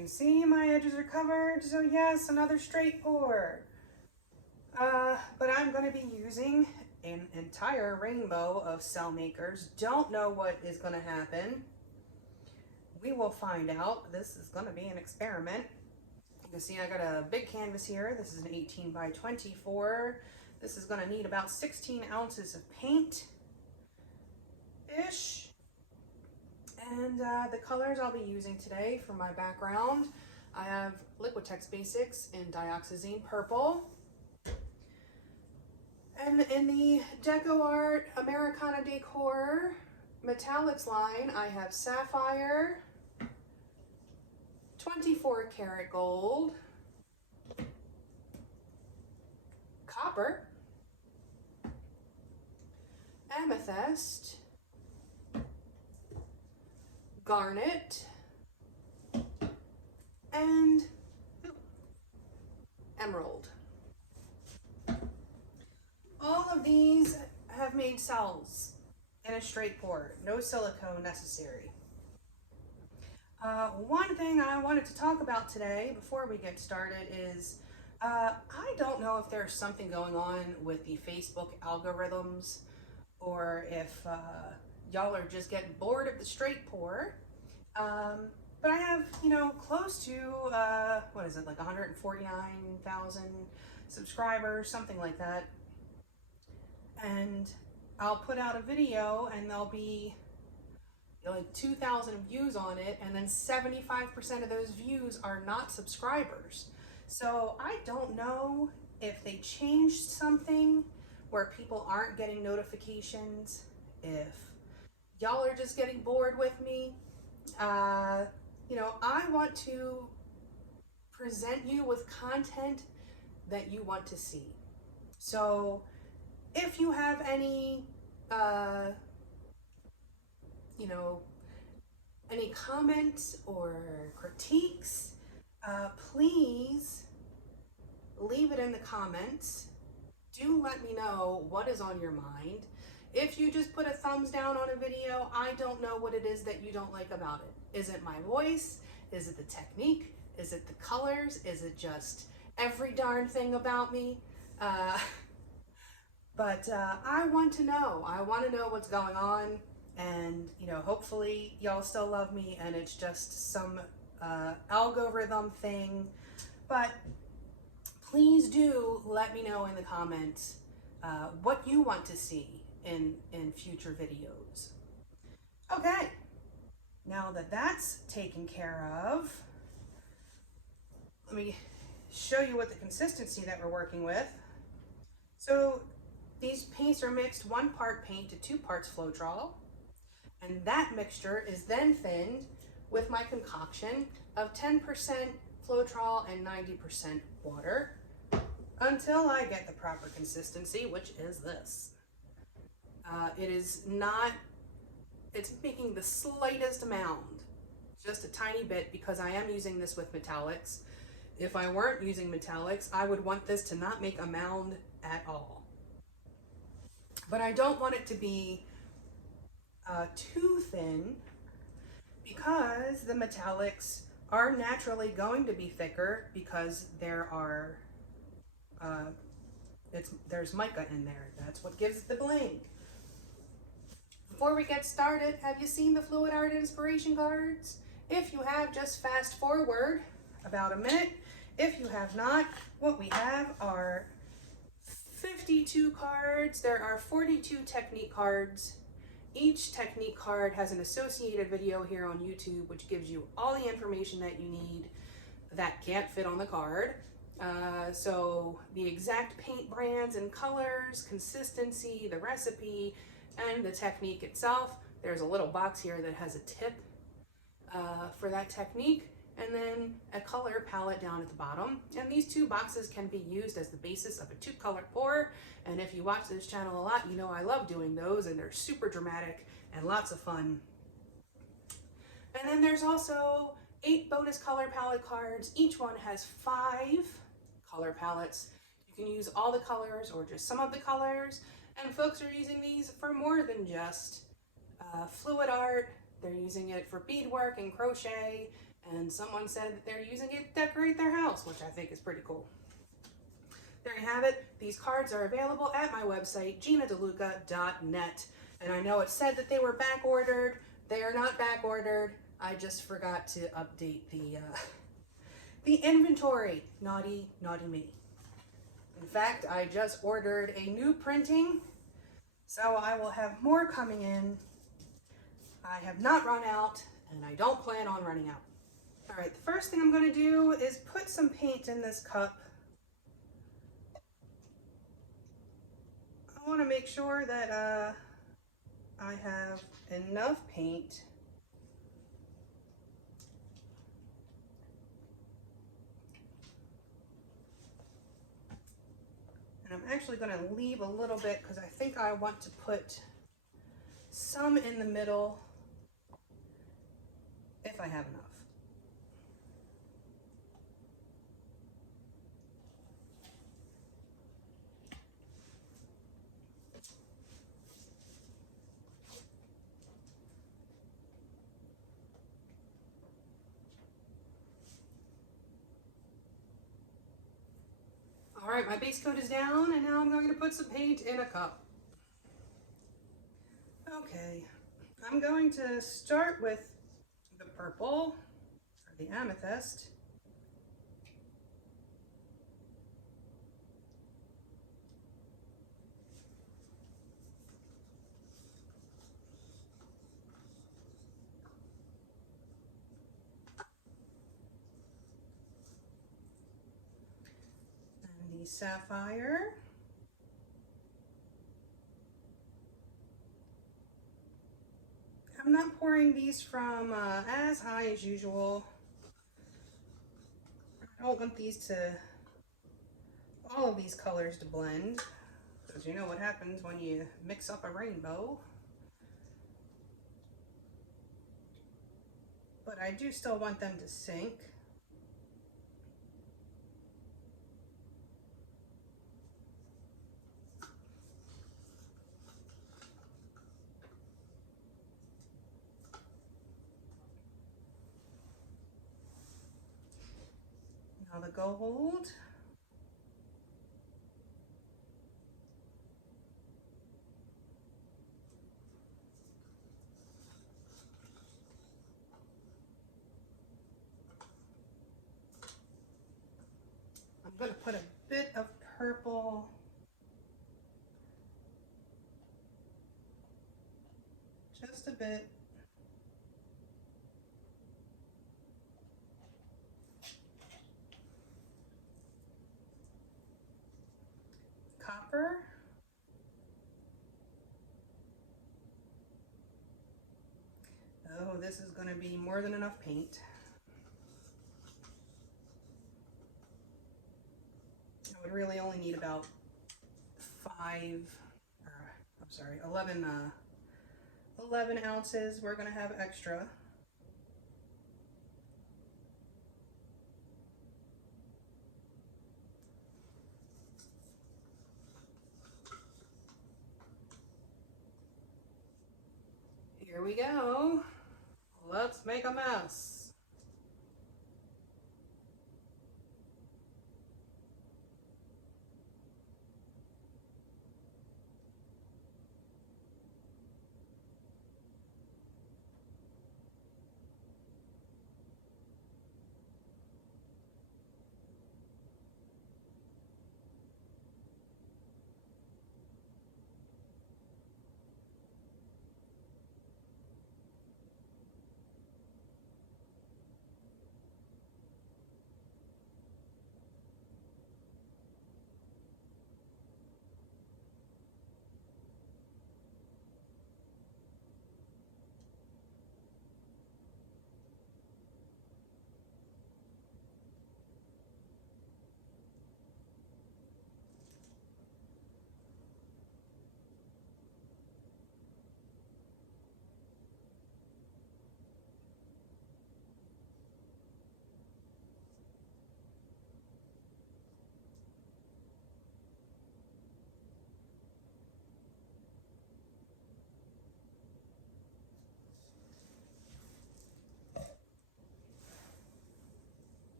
can see, my edges are covered, so yes, another straight pour. But I'm going to be using an entire rainbow of cell makers. Don't know what is going to happen. We will find out. This is going to be an experiment. You can see I got a big canvas here. This is an 18 by 24. This is going to need about 16 ounces of paint-ish. And the colors I'll be using today for my background, I have Liquitex Basics in Dioxazine Purple. And in the DecoArt Americana Decor Metallics line, I have Sapphire, 24 karat gold, copper, amethyst, garnet, and emerald. All of these have made cells in a straight pour, no silicone necessary. One thing I wanted to talk about today before we get started is I don't know if there's something going on with the Facebook algorithms, or if y'all are just getting bored of the straight pour. But I have, close to, what is it, like 149,000 subscribers, something like that. And I'll put out a video and there'll be like 2,000 views on it, and then 75% of those views are not subscribers. So I don't know if they changed something where people aren't getting notifications, if y'all are just getting bored with me. I want to present you with content that you want to see. So if you have any, any comments or critiques, please leave it in the comments. Do let me know what is on your mind. If you just put a thumbs down on a video, I don't know what it is that you don't like about it. Is it my voice? Is it the technique? Is it the colors? Is it just every darn thing about me? But I want to know. I want to know what's going on, and hopefully y'all still love me and it's just some algorithm thing. But please do let me know in the comments what you want to see in future videos. Okay, now that that's taken care of, let me show you what the consistency that we're working with. So these paints are mixed 1 part paint to 2 parts Floetrol, and that mixture is then thinned with my concoction of 10% Floetrol and 90% water until I get the proper consistency, which is this. It's making the slightest mound, just a tiny bit, because I am using this with metallics. If I weren't using metallics, I would want this to not make a mound at all. But I don't want it to be too thin, because the metallics are naturally going to be thicker because there's mica in there. That's what gives it the bling. Before we get started, have you seen the Fluid Art inspiration cards? If you have, just fast forward about a minute. If you have not, what we have are 52 cards. There are 42 technique cards. Each technique card has an associated video here on YouTube, which gives you all the information that you need that can't fit on the card. So the exact paint brands and colors, consistency, the recipe, and the technique itself. There's a little box here that has a tip for that technique, and then a color palette down at the bottom. And these 2 boxes can be used as the basis of a 2-color pour. And if you watch this channel a lot, you know I love doing those, and they're super dramatic and lots of fun. And then there's also 8 bonus color palette cards. Each one has 5 color palettes. You can use all the colors or just some of the colors. And folks are using these for more than just fluid art. They're using it for beadwork and crochet And someone said that they're using it to decorate their house, which I think is pretty cool. There you have it. These cards are available at my website, GinaDeLuca.net. And I know it said that they were back ordered. They are not back ordered. I just forgot to update the inventory. Naughty, naughty me. In fact, I just ordered a new printing, so I will have more coming in. I have not run out, and I don't plan on running out. All right, the first thing I'm going to do is put some paint in this cup. I want to make sure that I have enough paint and I'm actually going to leave a little bit because I think I want to put some in the middle if I have enough. All right, my base coat is down, and now I'm going to put some paint in a cup. Okay, I'm going to start with the purple, or the Amethyst. And the Sapphire. I'm not pouring these from as high as usual. I don't want all of these colors to blend, because you know what happens when you mix up a rainbow. But I do still want them to sync. Now the gold. I'm going to put a bit of purple. Just a bit. Copper. Oh, this is going to be more than enough paint. I would really only need about 11 ounces. We're going to have extra. Here we go. Let's make a mess.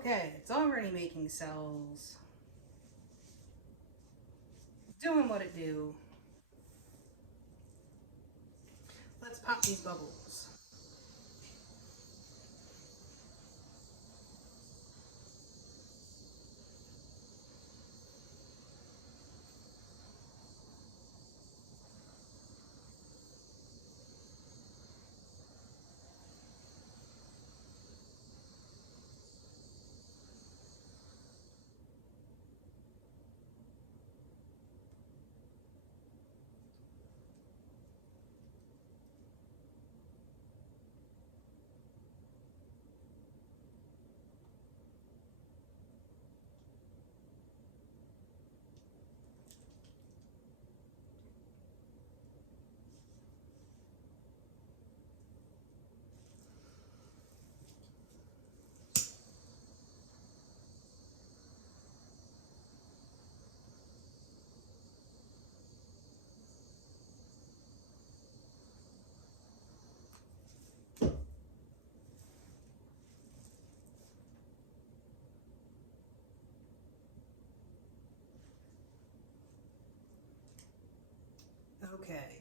Okay, it's already making cells. Doing what it do. Let's pop these bubbles. Okay.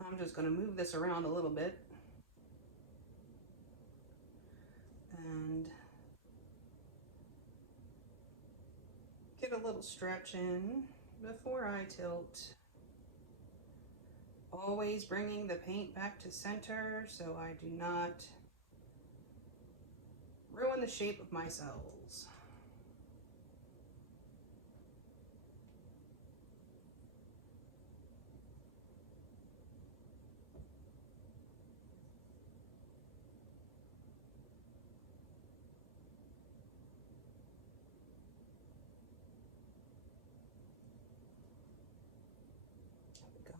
I'm just going to move this around a little bit and get a little stretch in before I tilt. Always bringing the paint back to center so I do not ruin the shape of my cells.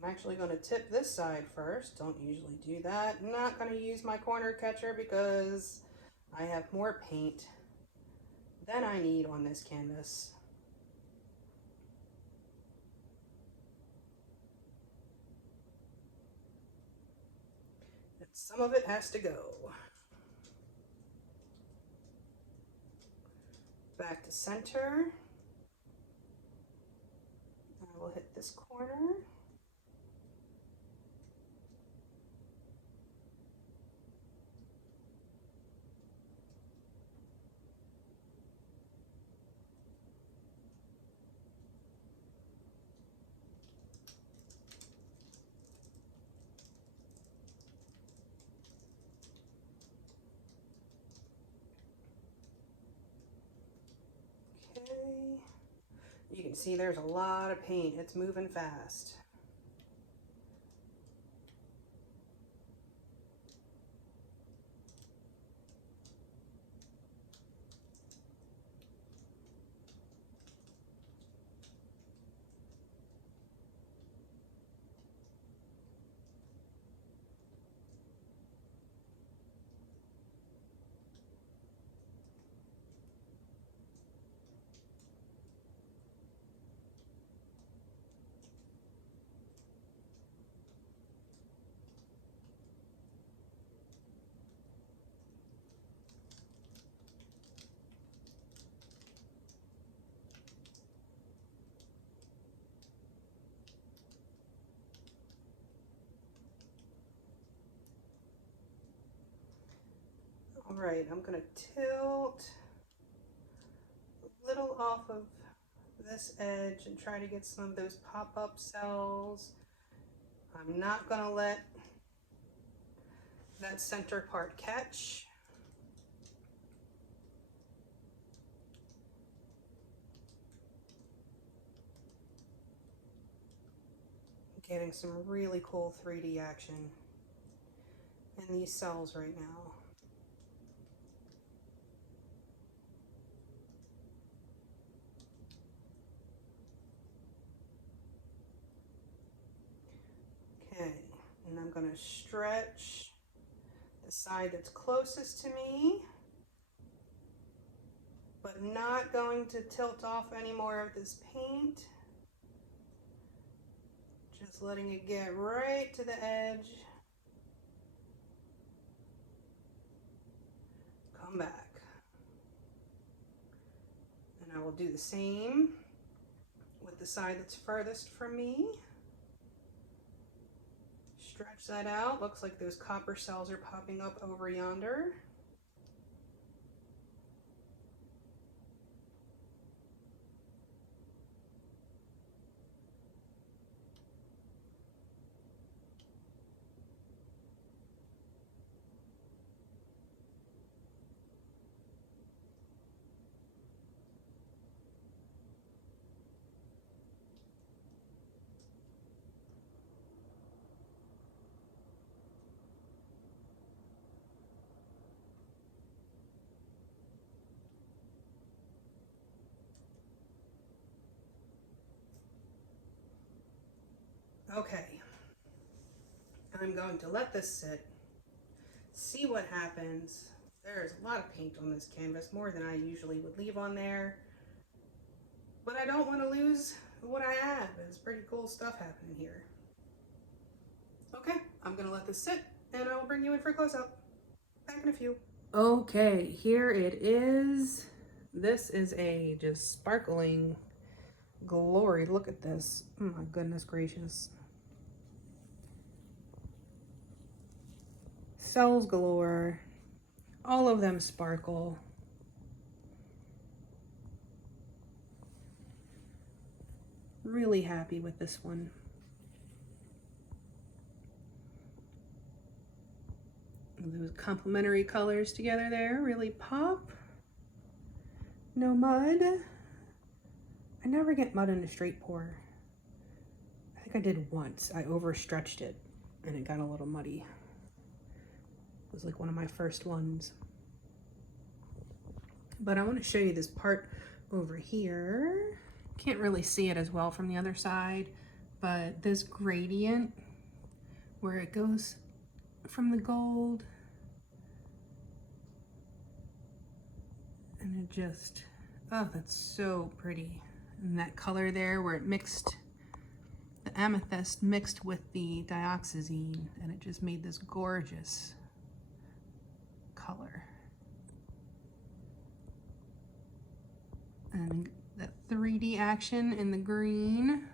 I'm actually going to tip this side first. Don't usually do that. I'm not going to use my corner catcher because I have more paint than I need on this canvas. And some of it has to go. Back to center. I will hit this corner. Okay. You can see there's a lot of paint. It's moving fast. All right, I'm going to tilt a little off of this edge and try to get some of those pop-up cells. I'm not going to let that center part catch. Getting some really cool 3D action in these cells right now. Okay, and I'm going to stretch the side that's closest to me, but not going to tilt off any more of this paint. Just letting it get right to the edge. come back. And I will do the same with the side that's furthest from me. Stretch that out. Looks like those copper cells are popping up over yonder. Okay, I'm going to let this sit, see what happens. There's a lot of paint on this canvas, more than I usually would leave on there, but I don't want to lose what I have. There's pretty cool stuff happening here. Okay, I'm gonna let this sit and I'll bring you in for a close-up. Back in a few. Okay, here it is. This is a just sparkling glory. Look at this. Oh my goodness gracious. Cells galore. All of them sparkle. Really happy with this one. Those complementary colors together there really pop. No mud. I never get mud in a straight pour. I think I did once. I overstretched it and it got a little muddy. It was like one of my first ones. But I want to show you this part over here. Can't really see it as well from the other side, but this gradient where it goes from the gold and it just, oh, that's so pretty. And that color there where it mixed, the amethyst mixed with the dioxazine, and it just made this gorgeous color. And that 3D action in the green.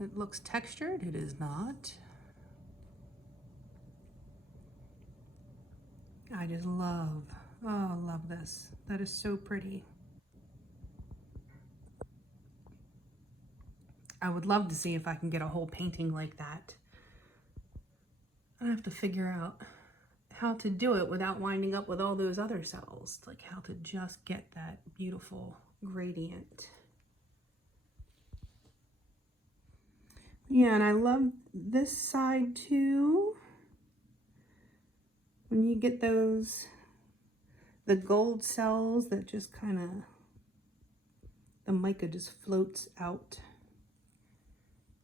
It looks textured, it is not. I just love, oh, I love this. That is so pretty. I would love to see if I can get a whole painting like that. I have to figure out how to do it without winding up with all those other cells. Like how to just get that beautiful gradient. Yeah, and I love this side too. When you get those, the gold cells that just kind of, the mica just floats out.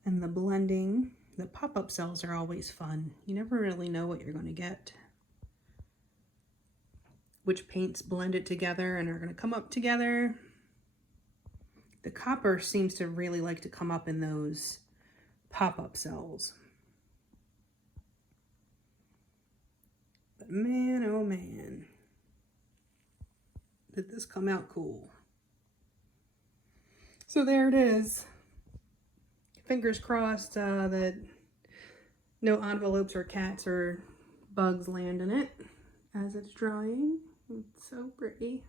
And the blending, the pop-up cells are always fun. You never really know what you're going to get. Which paints blend it together and are going to come up together. The copper seems to really like to come up in those pop-up cells. But man, oh man, did this come out cool. So there it is. Fingers crossed that no envelopes or cats or bugs land in it as it's drying. It's so pretty.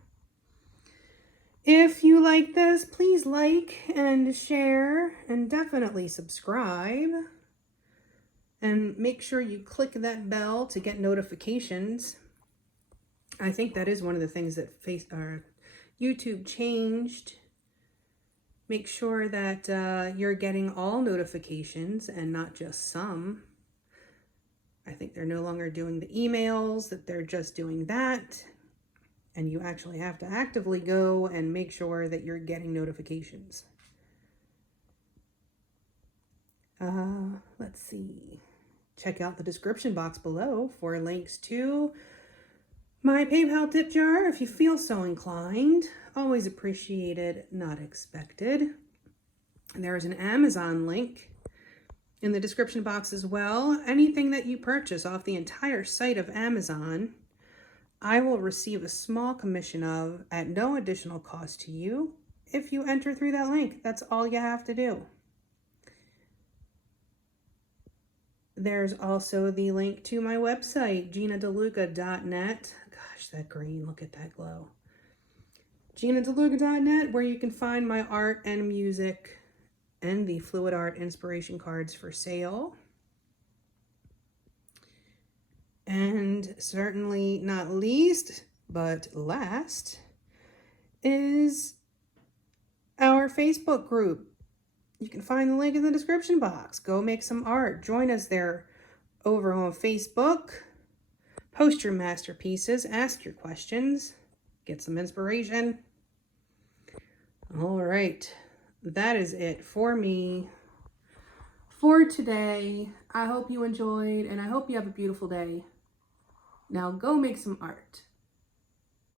If you like this, please like and share and definitely subscribe. And make sure you click that bell to get notifications. I think that is one of the things that YouTube changed. Make sure that you're getting all notifications and not just some. I think they're no longer doing the emails, that they're just doing that. And you actually have to actively go and make sure that you're getting notifications. Let's see. Check out the description box below for links to my PayPal tip jar if you feel so inclined. Always appreciated, not expected. There's an Amazon link in the description box as well. Anything that you purchase off the entire site of Amazon, I will receive a small commission of at no additional cost to you if you enter through that link. That's all you have to do. There's also the link to my website, GinaDeLuca.net. Gosh, that green, look at that glow. GinaDeLuca.net, where you can find my art and music and the fluid art inspiration cards for sale. And certainly not least, but last, is our Facebook group. You can find the link in the description box. Go make some art. Join us there over on Facebook. Post your masterpieces. Ask your questions. Get some inspiration. All right. That is it for me for today. I hope you enjoyed, and I hope you have a beautiful day. Now go make some art.